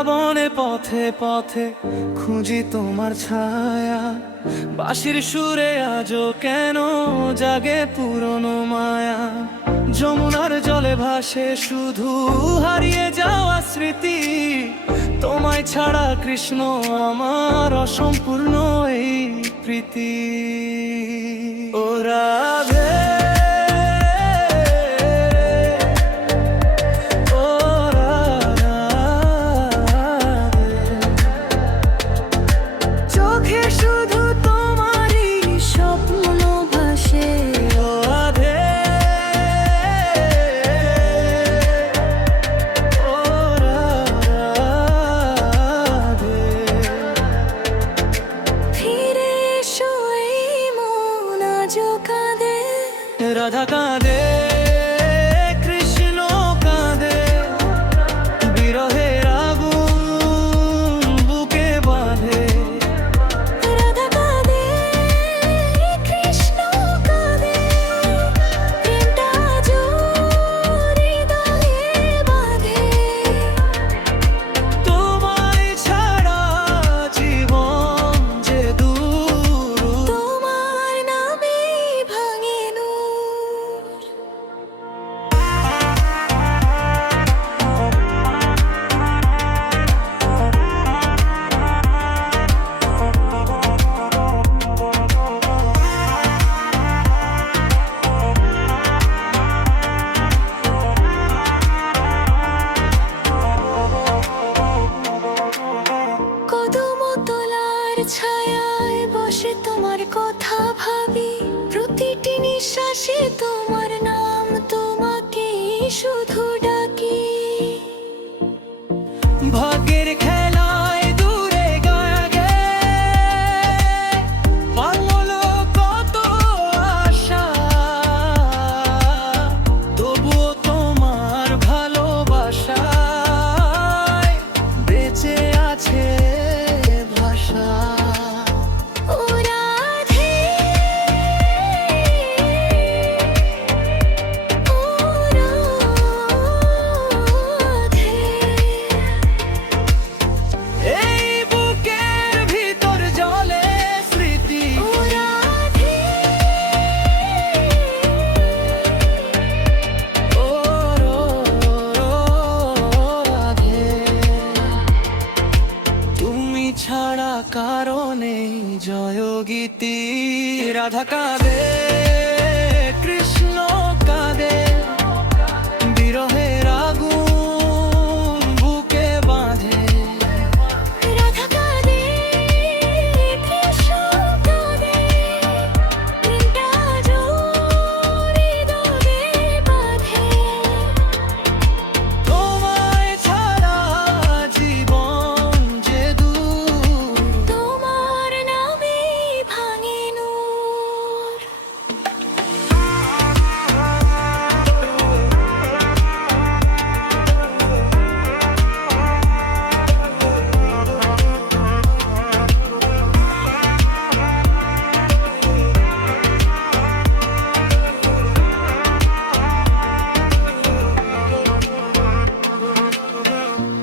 বৃন্দাবনে পথে পথে খুঁজি তোমার ছায়া, বাঁশির সুরে আজও কেন জাগে পুরনো মায়া। যমুনার জলে ভাসে শুধু হারিয়ে যাওয়া স্মৃতি, তোমায় ছাড়া কৃষ্ণ আমার অসম্পূর্ণ এই প্রীতি। ও রাধে রাধা কাঁদে, কৃষ্ণ কাঁদে, বিরহের আগুন বুকে বাঁধে। রাধা কাঁদে, কৃষ্ণ কাঁদে, প্রেমটা আজও হৃদয়ে বাঁধে। তোমায় ছাড়া জীবন যে দূর, তোমার নামে ভাঙে কদমতলার ছায়ায় বসে তোমার কথা ভাবি, প্রতিটি নিঃশ্বাসে তোমার নাম, তোমাকে শুধু ডাকি। ভাগ্যের খেলায় দূরে গয়ে ভাঙলো কত আশা, তবুও তোমার ভালোবাসায় বেঁচে আছে ভাষা। ও রাধে, ও রাধে, এই বুকের ভিতর জলে স্মৃতি। ও রাধে, ও রাধে, তুমি ছাড়া কারণে জয় গীতি। রাধা কাঁদে, কৃষ্ণ কাঁদে, বিরহের আগুন বুকে বাঁধে। রাধা কাঁদে, কৃষ্ণ কাঁদে, প্রেমটা আজও হৃদয়ে বাঁধে। তোমায় ছাড়া জীবন যে দূর, তোমার নামে ভাঙে নূর।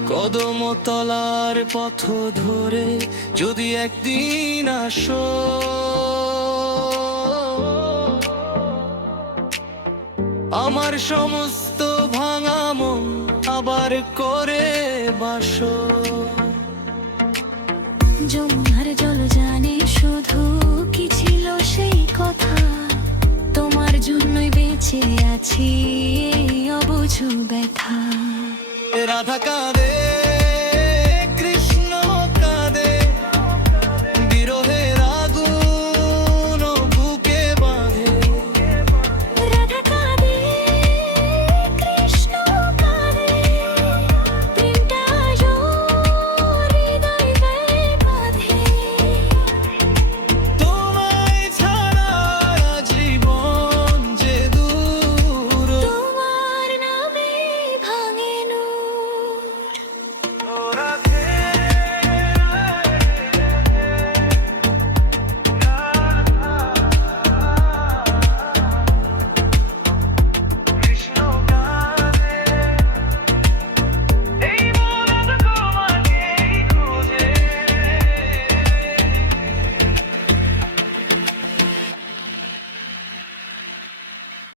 কদমতলার পথ ধরে যদি একদিন আসো, আমার সমস্ত ভাঙা মন আবার করে বাসো। যমুনার জল জানে শুধু কি ছিল সেই কথা, তোমার জন্যই বেঁচে আছি এই অবুঝ ব্যথা। রাধা কাঁদে,